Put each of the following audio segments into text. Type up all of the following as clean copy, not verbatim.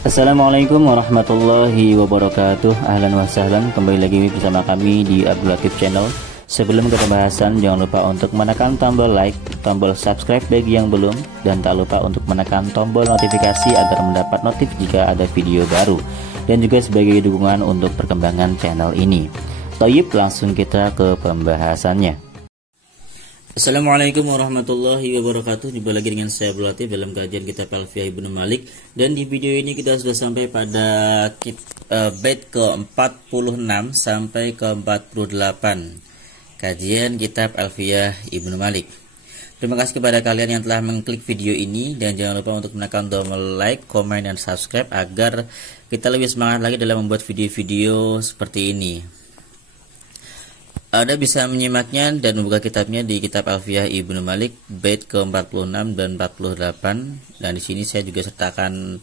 Assalamualaikum warahmatullahi wabarakatuh. Ahlan wa sahlan, kembali lagi bersama kami di Abdul Latif Channel. Sebelum ke pembahasan, jangan lupa untuk menekan tombol like, tombol subscribe bagi yang belum, dan tak lupa untuk menekan tombol notifikasi agar mendapat notif jika ada video baru, dan juga sebagai dukungan untuk perkembangan channel ini. Toyib, langsung kita ke pembahasannya. Assalamualaikum warahmatullahi wabarakatuh. Jumpa lagi dengan saya Abdul Latif dalam kajian kitab Alfiyah Ibnu Malik. Dan di video ini kita sudah sampai pada bait ke-46 sampai ke-48 kajian kitab Alfiyah Ibnu Malik. Terima kasih kepada kalian yang telah mengklik video ini, dan jangan lupa untuk menekan tombol like, komen, dan subscribe agar kita lebih semangat lagi dalam membuat video-video seperti ini. Anda bisa menyimaknya dan membuka kitabnya di kitab Alfiyah Ibnu Malik bait ke-46 dan 48, dan di sini saya juga sertakan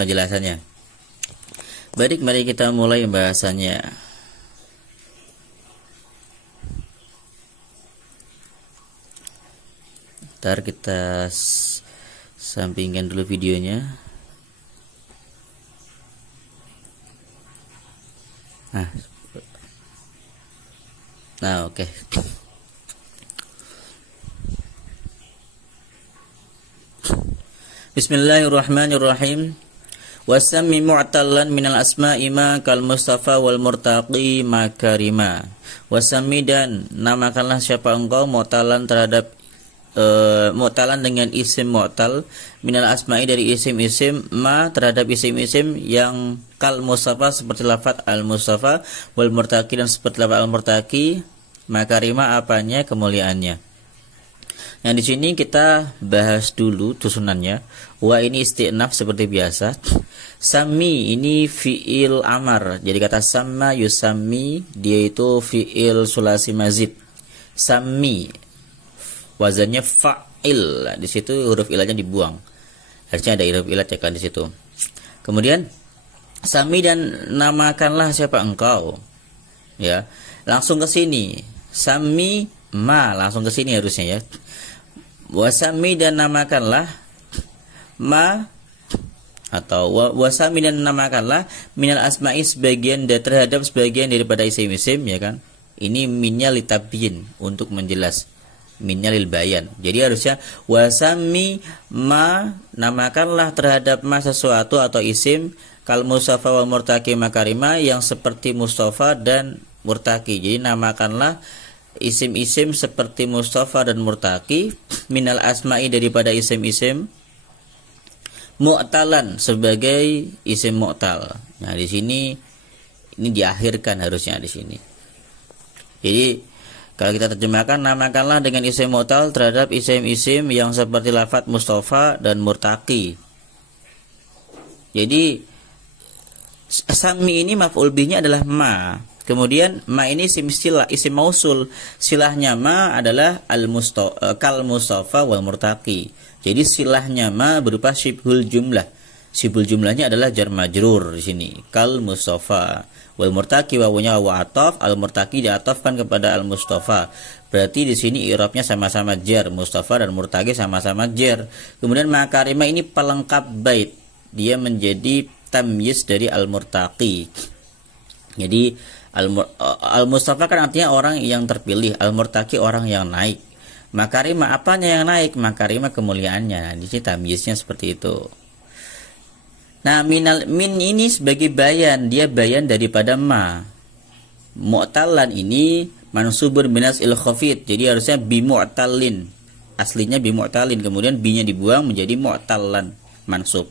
penjelasannya. Baik, mari kita mulai pembahasannya. Ntar kita sampingkan dulu videonya. Nah, oke. Bismillahirrahmanirrahim. Wasammi mu'tallan minal asma'i ma kal mustafa wal murtaqi makarima. Wasammi, dan namakanlah siapa engkau mu'tallan terhadap mu'talan dengan isim mu'tal minal asma'i dari isim-isim ma terhadap isim-isim yang kal mustafa seperti lafaz al mustafa wal murtaqi dan seperti lafaz al murtaqi makarima apanya kemuliaannya. Nah, di sini kita bahas dulu susunannya. Wa ini isti'naf seperti biasa. Sami ini fi'il amar. Jadi kata sama yusammi dia itu fi'il sulasi mazid. Sami wazannya fa'il. Di situ huruf ilatnya dibuang. Harusnya ada huruf ilat ya kan di situ. Kemudian sami, dan namakanlah siapa engkau. Ya. Langsung ke sini. Sami ma, langsung ke sini harusnya ya. Wasami, dan namakanlah ma, atau wasami, dan namakanlah minal asma'i sebagian terhadap sebagian daripada isim-isim ya kan. Ini minnya litabyin untuk menjelas. Minnya lil bayan. Jadi harusnya wasami ma, namakanlah terhadap ma sesuatu atau isim kal mustafa wal murtaqi makarima yang seperti mustafa dan murtaqi. Jadi namakanlah isim-isim seperti mustafa dan murtaqi minal asma'i daripada isim-isim mu'talan sebagai isim mu'tal. Nah, di sini ini diakhirkan harusnya di sini. Jadi kalau kita terjemahkan, namakanlah dengan isim mu'tal terhadap isim-isim yang seperti lafaz mustafa dan murtaqi. Jadi sami ini maf'ul bihnya adalah ma. Kemudian ma ini isim silah, isim mausul. Silahnya ma adalah kal mustafa wal murtaqi. Jadi silahnya ma berupa syibhul jumlah. Syibhul jumlahnya adalah jar majrur di sini. Kal mustafa wal murtaqi, wawunya wa ataf, al murtaqi diatafkan kepada al mustafa. Berarti di sini i'rabnya sama-sama jar, mustafa dan murtaqi sama-sama jar. Kemudian makarima ini pelengkap bait. Dia menjadi tamyiz dari al murtaqi. Jadi al mustafa kan artinya orang yang terpilih, al murtaqi orang yang naik. Makarima apanya yang naik? Makarima kemuliaannya. Nah, di sini tamyiznya seperti itu. Nah, min ini sebagai bayan, dia bayan daripada ma. Mu'talan ini mansubun binas il khafid. Jadi harusnya bi mu'talin. Aslinya bi mu'talin, kemudian bi-nya dibuang menjadi mu'talan, mansub.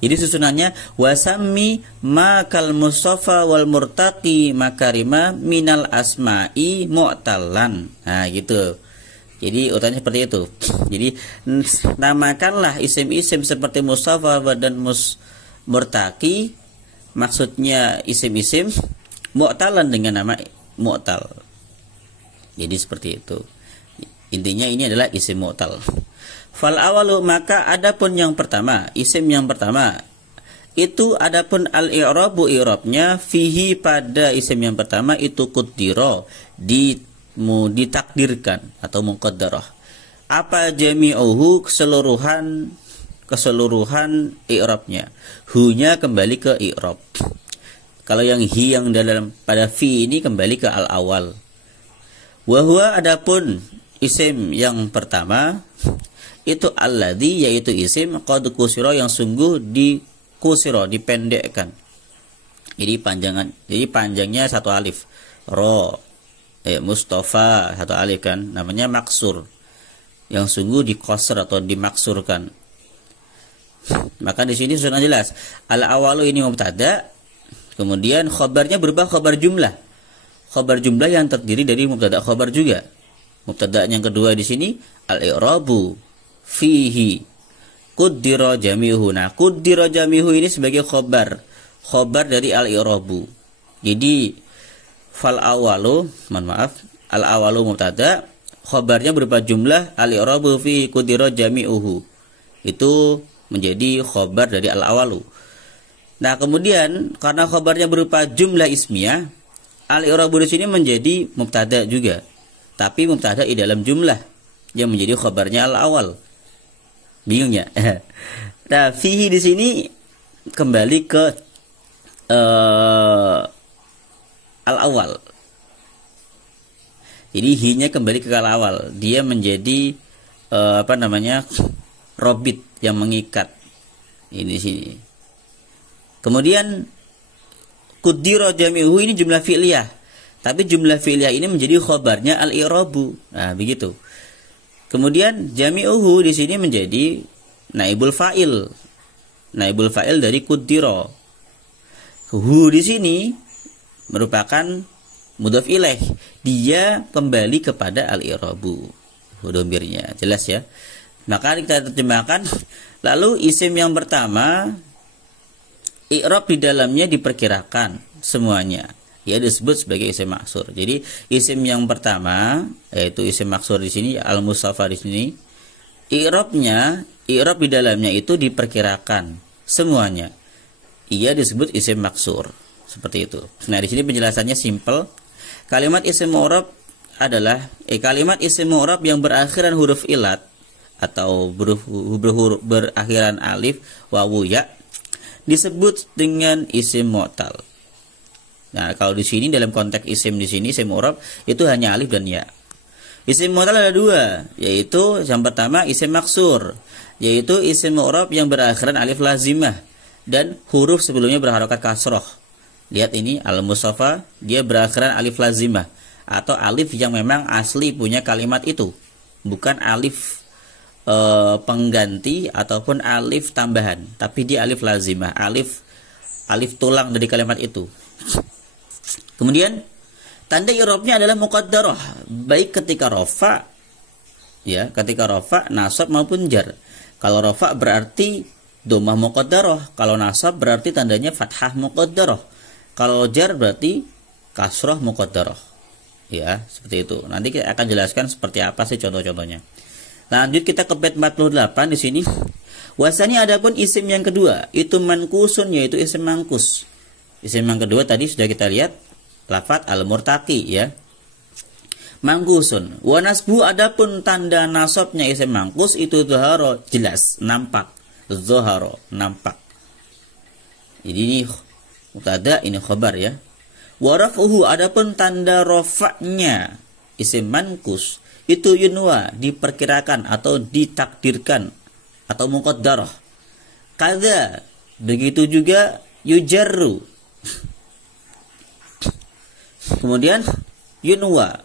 Jadi susunannya wasammi ma kal mustafa wal murtaqi makarima minal asma'i mu'talan. Nah, gitu. Jadi urutannya seperti itu. Jadi namakanlah isim-isim seperti mustafa dan murtaqi, maksudnya isim-isim mu'talan dengan nama mu'tal. Jadi seperti itu. Intinya ini adalah isim mu'tal. Fal awalu, maka adapun yang pertama, isim yang pertama itu adapun al i'rabu, i'rabnya fihi pada isim yang pertama itu qaddira, ditakdirkan atau muqaddarah. Apa jami'uhu, keseluruhan i'rabnya. Hu-nya kembali ke i'rab. Kalau yang hi yang dalam pada fi ini kembali ke al-awal. Wa huwa, adapun isim yang pertama itu alladzi, yaitu isim qad kusira yang sungguh kusira, dipendekkan. Jadi panjangnya satu alif. Mustafa satu alif kan, namanya maksur. Yang sungguh dikosr atau dimaksurkan. Maka di sini sudah jelas. Al-awalu ini mubtada, kemudian khabarnya berubah khabar jumlah. Khabar jumlah yang terdiri dari mubtada khabar juga. Mubtada yang kedua di sini al-i'rabu fihi quddira jami'uhu. Nah, quddira jami'uhu ini sebagai khabar dari al-i'rabu. Jadi al-awalu mubtada, khabarnya berupa jumlah, al-i'rabu fi quddira jami'uhu. Itu menjadi khabar dari al-awalu. Nah, kemudian karena khabarnya berupa jumlah ismiyah, al-i'rabu di sini menjadi mubtada juga. Tapi mubtada di dalam jumlah yang menjadi khabarnya al-awal. Bingung ya? Nah, fihi di sini kembali ke al-awal. Jadi hi-nya kembali ke al-awal. Dia menjadi robit yang mengikat. Ini sini. Kemudian quddira jami'uhu ini jumlah fi'liyah. Tapi jumlah fi'liyah ini menjadi khabarnya al-i'rabu. Nah, begitu. Kemudian jami'uhu di sini menjadi naibul fa'il. Naibul fa'il dari quddira. Hu di sini merupakan mudhaf ilaih. Dia kembali kepada al-i'rabu. Domirnya jelas ya. Maka kita terjemahkan, lalu isim yang pertama i'rab di dalamnya diperkirakan semuanya. Ia disebut sebagai isim maksur. Jadi isim yang pertama yaitu isim maksur di sini al-mustafa di sini, i'rab di dalamnya itu diperkirakan semuanya. Ia disebut isim maksur. Seperti itu. Nah, di sini penjelasannya simple. Kalimat isim mu'rab adalah kalimat isim mu'rab yang berakhiran huruf ilat atau berakhiran alif, wawu, ya disebut dengan isim mu'tal. Nah, kalau di sini dalam konteks isim di sini isim mu'rab itu hanya alif dan ya. Isim mu'tal ada dua, yaitu yang pertama isim maksur, yaitu isim mu'rab yang berakhiran alif lazimah dan huruf sebelumnya berharokat kasroh. Lihat ini al-mustafa, dia berakhiran alif lazimah atau alif yang memang asli punya kalimat itu, bukan alif pengganti ataupun alif tambahan, tapi dia alif lazimah, alif tulang dari kalimat itu. Kemudian tanda i'rabnya adalah muqaddarah, baik ketika rafa, ya, ketika rafa, nasab maupun jar. Kalau rafa berarti dhammah muqaddarah, kalau nasab berarti tandanya fathah muqaddarah, kalau jar berarti kasrah muqaddarah. Ya, seperti itu. Nanti kita akan jelaskan seperti apa sih contoh-contohnya. Lanjut kita ke bait 48 di sini. Wasani, adapun isim yang kedua itu mankusun, yaitu isim mangkus. Isim yang kedua tadi sudah kita lihat lafaz al-murtaqi, ya. Mangkusun. Wa nasbu, adapun tanda nasabnya isim mangkus itu zahara, jelas, nampak. Zahara, nampak. Jadi ini mubtada, ini khabar, ya. Wa raf'uhu, adapun tanda rafa'nya isim mankus itu yunwa, diperkirakan atau ditakdirkan atau muqaddarah. Kadza, begitu juga yujarru. Kemudian yunwa.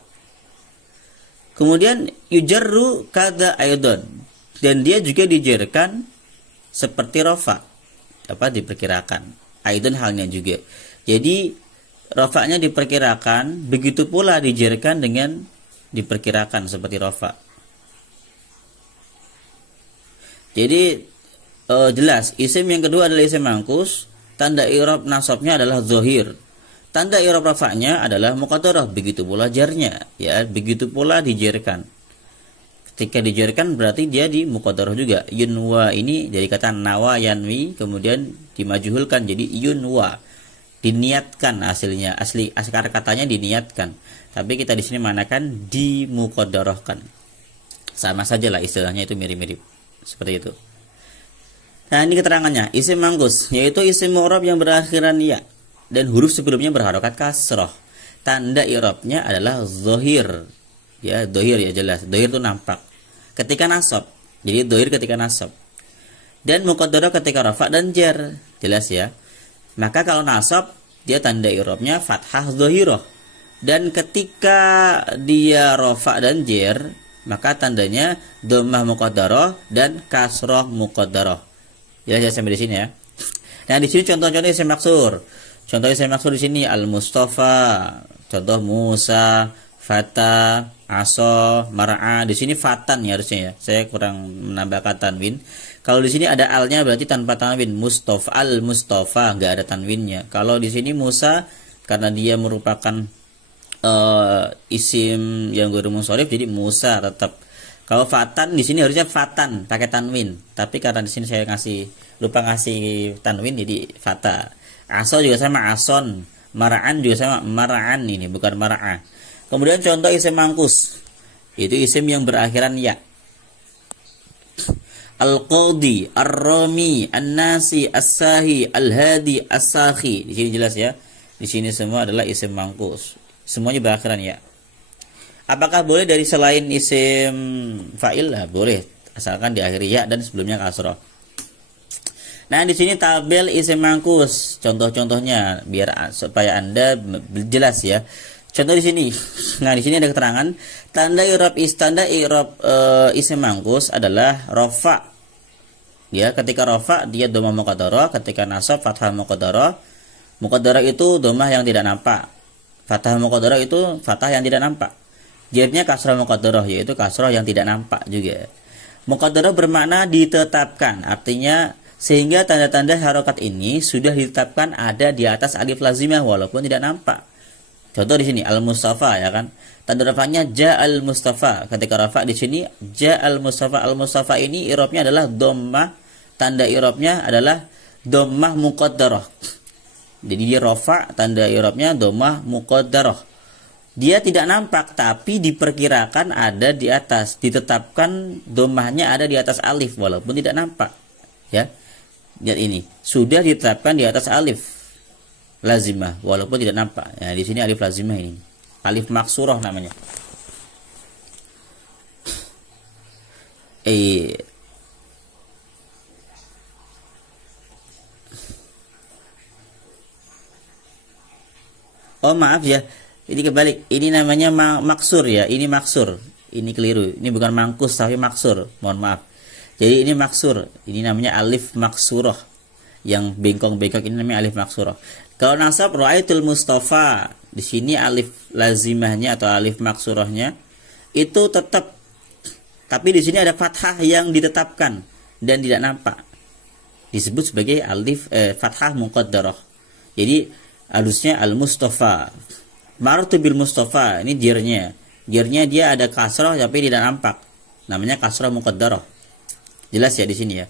Kemudian yujarru kadza aidan, dan dia juga dijarkan seperti rafa, diperkirakan. Aidan halnya juga. Jadi rafa'nya diperkirakan, begitu pula dijarkan dengan diperkirakan seperti rafa. Jadi jelas isim yang kedua adalah isim mangkus, tanda i'rab nasabnya adalah zahir, tanda i'rab rafa'nya adalah muqaddarah, begitu pula jarnya, ya, begitu pula dijarkan. Ketika dijarkan berarti dia di muqaddarah juga. Yunwa ini dari kata nawa yanwi, kemudian dimajhulkan jadi yunwa, diniatkan, asli akar katanya diniatkan. Tapi kita di sini manakan dimuqaddarahkan. Sama saja lah istilahnya, itu mirip-mirip seperti itu. Nah, ini keterangannya. Isim mangkus yaitu isim mu'rab yang berakhiran ya dan huruf sebelumnya berharokat kasroh. Tanda i'rabnya adalah zohir. Ya, dohir ya jelas. Dohir itu nampak ketika nasab. Jadi dohir ketika nasab. Dan muqaddarah ketika rafa dan jar. Jelas ya. Maka kalau nasab dia tanda i'rabnya fathah zohiroh. Dan ketika dia rafa dan jar, maka tandanya dhammah muqaddarah dan kasroh muqaddarah. Ya sampai di sini ya. Nah, di sini contoh-contoh isim maksur. Contoh isim maksur di sini al-Mustafa, contoh Musa, Fata, Aso, Mar'a. Di sini fatan ya harusnya ya. Saya kurang menambahkan tanwin. Kalau di sini ada alnya berarti tanpa tanwin. Mustafa, al-Mustafa enggak ada tanwinnya. Kalau di sini Musa karena dia merupakan isim yang guru munsharif jadi Musa tetap. Kalau fatan di sini harusnya fatan pakai tanwin, tapi karena di sini saya lupa ngasih tanwin jadi fata. Aso juga sama ason, mara'an juga sama mara'an, ini bukan mara'a. Kemudian contoh isim mangkus, itu isim yang berakhiran ya. Al-Qadi, Ar-Rami, An-Nasi, As-Sahi, Al-Hadi, As-Sakhi. Di sini jelas ya. Di sini semua adalah isim mangkus. Semuanya berakhiran ya. Apakah boleh dari selain isim fa'il? Lah, boleh, asalkan diakhiri ya dan sebelumnya kasroh. Nah, di sini tabel isim mangkus, contoh-contohnya biar supaya Anda jelas ya. Contoh di sini. Nah, di sini ada keterangan tanda i'rab isim mangkus adalah rafa. Ya, ketika rafa dia dhammah muqaddarah, ketika nasab fathah muqaddarah. Muqaddarah itu dhammah yang tidak nampak. Fathah muqaddarah itu fathah yang tidak nampak. Jarnya kasrah muqaddarah yaitu kasrah yang tidak nampak juga. Muqaddarah bermakna ditetapkan, artinya sehingga tanda-tanda harokat ini sudah ditetapkan ada di atas alif lazimah walaupun tidak nampak. Contoh di sini al-Mustafa ya kan. Tanda rafanya ja'al Mustafa. Ketika rafa di sini ja'al Mustafa. Al-Mustafa ini i'rabnya adalah dhammah. Tanda i'rabnya adalah dhammah muqaddarah. Jadi dia rafa, tanda i'rabnya dhammah muqaddarah. Dia tidak nampak tapi diperkirakan ada di atas, ditetapkan dhammahnya ada di atas alif walaupun tidak nampak. Ya. Lihat ini, sudah ditetapkan di atas alif lazimah walaupun tidak nampak. Ya, di sini alif lazimah ini. Alif maksurah namanya. Oh, maaf ya. Ini kebalik, ini namanya maksur ya, ini maksur, ini keliru, ini bukan mangkus tapi maksur, mohon maaf. Jadi ini maksur, ini namanya alif maksurah, yang bengkong-bengkong ini namanya alif maksurah. Kalau nasab ra'aitul Mustafa, di sini alif lazimahnya atau alif maksurahnya itu tetap, tapi di sini ada fathah yang ditetapkan dan tidak nampak, disebut sebagai alif fathah muqaddarah. Jadi halusnya al-Mustafa. Marartu bil Mustafa, ini jirnya. Jirnya dia ada kasrah tapi tidak nampak. Namanya kasrah muqaddarah. Jelas ya di sini ya.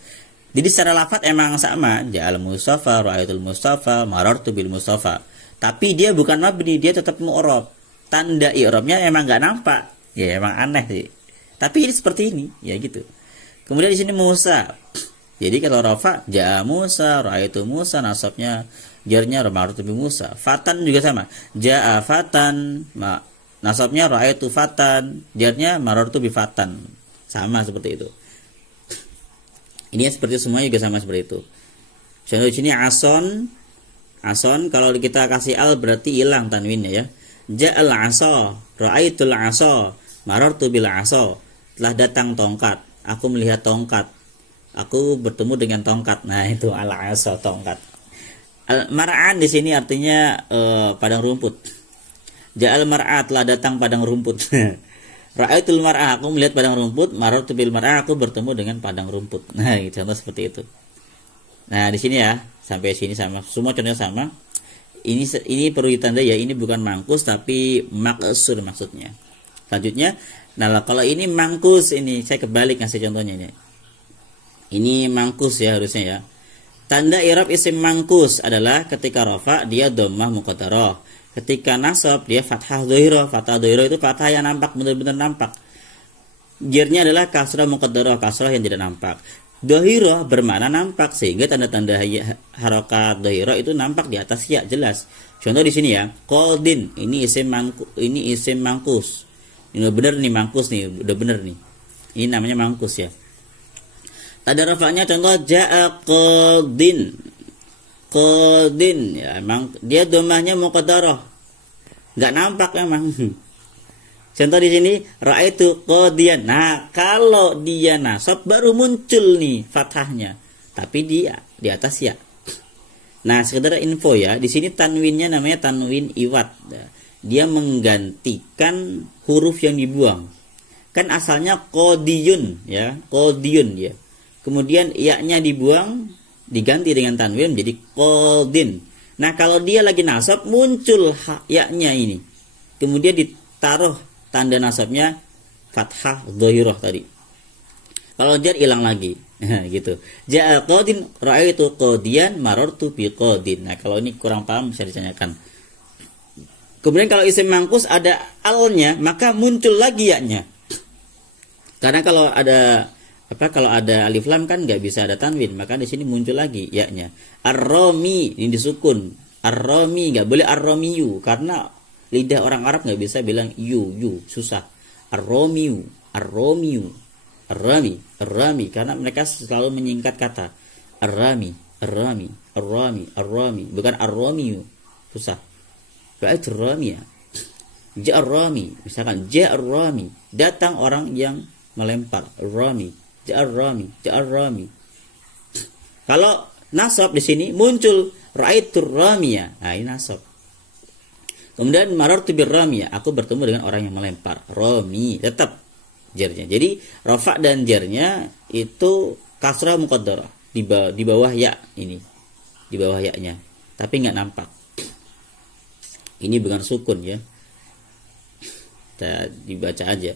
Jadi secara lafaz emang sama, ja'al Mustafa, ra'aitul Mustafa, marartu bil Mustafa. Tapi dia bukan mabni, dia tetap mu'rab. Tanda i'rabnya emang nggak nampak. Ya emang aneh sih. Tapi ini seperti ini, ya gitu. Kemudian di sini Musa. Jadi kalau rafa, ja'a Musa, ra'aitu Musa, nasabnya jarnya marartu bi Musa. Fatan juga sama. Ja'a fatan, nasabnya ra'aitu fatan, jarnya marartu bi fatan. Sama seperti itu. Ini seperti semuanya juga sama seperti itu. Contoh di sini ason. Ason kalau kita kasih al berarti hilang tanwinnya ya. Ja'al asa, ra'aitul asa, marartu bil asa. Telah datang tongkat, aku melihat tongkat. Aku bertemu dengan tongkat. Nah, itu al-asa, tongkat. Mar'an di sini artinya padang rumput. Ja'al mar'a, telah datang padang rumput. Ra'aitul mar'a, aku melihat padang rumput. Marartu bil mar'a, aku bertemu dengan padang rumput. Nah, contoh seperti itu. Nah, di sini ya, sampai sini sama. Semua contohnya sama. Ini perlu ditanda ya, ini bukan mangkus tapi maksur maksudnya. Selanjutnya, nah kalau ini mangkus, ini saya kebalik ngasih contohnya ini. Ini mangkus ya harusnya ya. Tanda i'rab isim mangkus adalah ketika rafa dia dhammah muqaddarah. Ketika nasab dia fathah dhairah. Fathah dhairah itu fathah yang nampak, benar-benar nampak. Jernya adalah kasrah muqaddarah, kasrah yang tidak nampak. Dhahirah bermakna nampak, sehingga tanda-tanda harokat dhahirah itu nampak di atas ya, jelas. Contoh di sini ya, qaldin, ini isim mangkus. Ini udah bener nih, mangkus nih, udah bener nih. Ini namanya mangkus ya. Tanda rafa'nya contoh ja'a qaldin. Qaldin ya, emang dia domahnya muqaddarah. Enggak nampak memang. Contoh di sini raaitu qadiyan. Nah, kalau dia nasab baru muncul nih fathahnya. Tapi dia di atas ya. Nah, sekedar info ya, di sini tanwinnya namanya tanwin iwat. Dia menggantikan huruf yang dibuang. Kan asalnya qadiyun ya, qadiyun ya. Kemudian ya-nya dibuang, diganti dengan tanwin menjadi qadin. Nah, kalau dia lagi nasab muncul ya-nya ini. Kemudian ditaruh tanda nasabnya fathah dhahirah tadi. Kalau jar hilang lagi. Gitu. Ja'a qadin ra'aitu qadiyan marartu bi qadin. Nah, kalau ini kurang paham bisa ditanyakan. Kemudian kalau isim mangkus ada alnya, maka muncul lagi ya-nya. Karena kalau ada alif lam kan nggak bisa ada tanwin, maka di sini muncul lagi ya-nya. Ar-rami ini disukun. Ar-rami nggak boleh ar-ramiyu karena lidah orang Arab nggak bisa bilang yu, susah. Ar-ramiyu, ar-ramiyu, ar-rami, karena mereka selalu menyingkat kata. Ar-rami, ar-rami, ar-rami, ar-rami, bukan ar-ramiyu, susah. Ra'ait ar-rami ya. Ja'ar-rami, misalkan ja'ar-rami, datang orang yang melempar. Ar-rami, ja'ar-rami, ja'ar-rami. Kalau nasab di sini muncul ra'aitur ramiya. Nah, ini nasab. Kemudian marartu birramiyah, aku bertemu dengan orang yang melempar. Rami, tetap jarnya. Jadi rafa dan jarnya itu kasrah muqaddarah di bawah ya ini. Di bawah ya-nya. Tapi nggak nampak. Ini bukan sukun ya. Kita dibaca aja.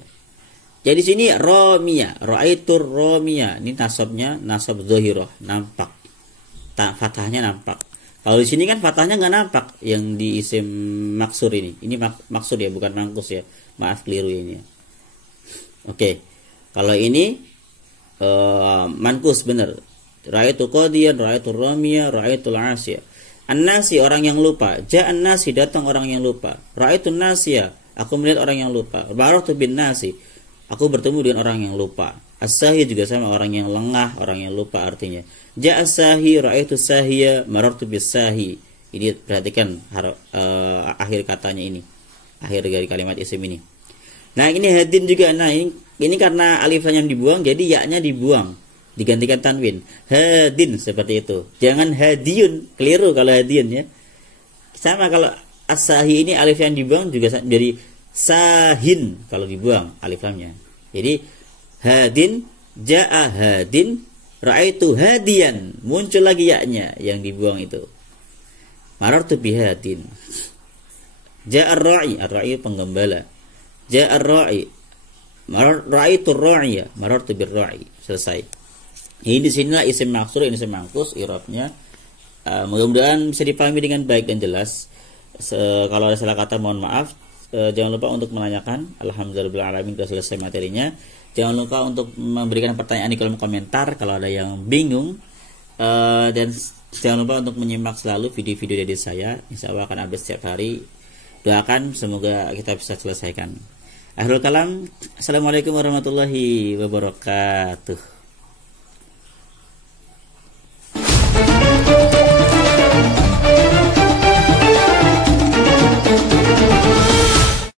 Jadi sini ramiyah, raaitur ramiyah. Ini nasabnya nasab dhahirah, nampak. Fathahnya nampak. Kalau di sini kan fathahnya nggak nampak yang di isim maksur ini. Ini maksud ya, bukan mangkus ya. Maaf keliru ini. Oke. Kalau ini mankus benar. Ra'aitu qadiyan, ra'aitu ramiyah, ra'aitu al-asiyah. An-nasi orang yang lupa. Ja'an nasi datang orang yang lupa. Ra'aitu nasiyah, aku melihat orang yang lupa. Baratu bin nasi, aku bertemu dengan orang yang lupa. As-sahi juga sama, orang yang lengah, orang yang lupa artinya. Ja'a sahi, ra'aitu sahiya, marartu bis sahi. Ini perhatikan akhir katanya ini. Akhir dari kalimat isim ini. Nah, ini hadin juga. Nah, ini karena alifnya yang dibuang, jadi ya-nya dibuang, digantikan tanwin. Hadin seperti itu. Jangan hadiyun, keliru kalau hadiyun ya. Sama kalau as-sahi ini alif yang dibuang juga jadi sahin kalau dibuang alif lamnya. Jadi hadin, ja'a hadin, ra'aitu hadiyan, muncul lagi ya-nya yang dibuang itu. Marartu bihadin. Ja'ar ra'i, ar-ra'i penggembala. Ja'ar ra'i, ra'aitu ra'iya, marartu bir ra'i. Selesai. Ini di sinilah isim maksur, ini isim mangkus, i'rabnya. Mudah-mudahan bisa dipahami dengan baik dan jelas. Kalau ada salah kata mohon maaf. Jangan lupa untuk menanyakan. Alhamdulillahirabbil alamin, sudah selesai materinya. Jangan lupa untuk memberikan pertanyaan di kolom komentar kalau ada yang bingung. Dan jangan lupa untuk menyimak selalu video-video dari saya. Insya Allah akan update setiap hari. Doakan semoga kita bisa selesaikan. Akhirul kalam. Assalamualaikum warahmatullahi wabarakatuh.